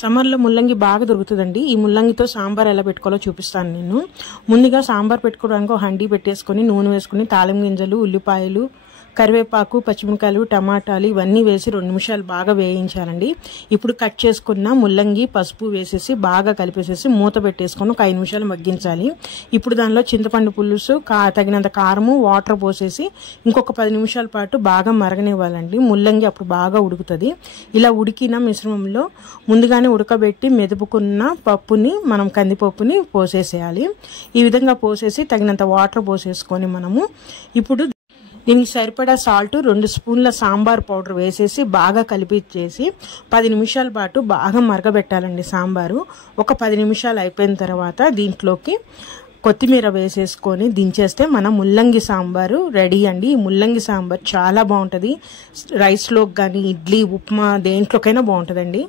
సమ్మర్లో ముల్లంగి బాగా దొరుకుతుందండి. ఈ ముల్లంగితో సాంబార్ ఎలా పెట్టుకోవాలో చూపిస్తాను నేను. ముందుగా సాంబార్ పెట్టుకోవడానికి ఒక హండీ పెట్టేసుకొని నూనె వేసుకుని తాలిం గింజలు, ఉల్లిపాయలు, కరివేపాకు, పచ్చిమిరపకాయలు, టమాటాలు ఇవన్నీ వేసి 2 నిమిషాలు బాగా వేయించాలండి. ఇప్పుడు కట్ చేసుకున్న ముల్లంగి, పసుపు వేసేసి బాగా కలిపేసేసి మూత పెట్టేసుకొని ఒక 5 నిమిషాలు మగ్గించాలి. ఇప్పుడు దానిలో చింతపండు పులుసు, తగినంత కారము, వాటర్ పోసేసి ఇంకొక 10 నిమిషాల పాటు బాగా మరగనివ్వాలండి. ముల్లంగి అప్పుడు బాగా ఉడుకుతుంది. ఇలా ఉడికిన మిశ్రమంలో ముందుగానే ఉడకబెట్టి మెదుపుకున్న పప్పుని, మనం కందిపప్పుని పోసేసేయాలి. ఈ విధంగా పోసేసి తగినంత వాటర్ పోసేసుకొని మనము ఇప్పుడు దీనికి సరిపడా సాల్ట్, 2 స్పూన్ల సాంబార్ పౌడర్ వేసేసి బాగా కలిపిచ్చేసి 10 నిమిషాల పాటు బాగా మరగబెట్టాలండి సాంబారు. ఒక 10 నిమిషాలు అయిపోయిన తర్వాత దీంట్లోకి కొత్తిమీర వేసేసుకొని దించేస్తే మన ముల్లంగి సాంబారు రెడీ అండి. ఈ ముల్లంగి సాంబార్ చాలా బాగుంటుంది. రైస్లోకి కానీ, ఇడ్లీ, ఉప్మా దేంట్లోకైనా బాగుంటుందండి.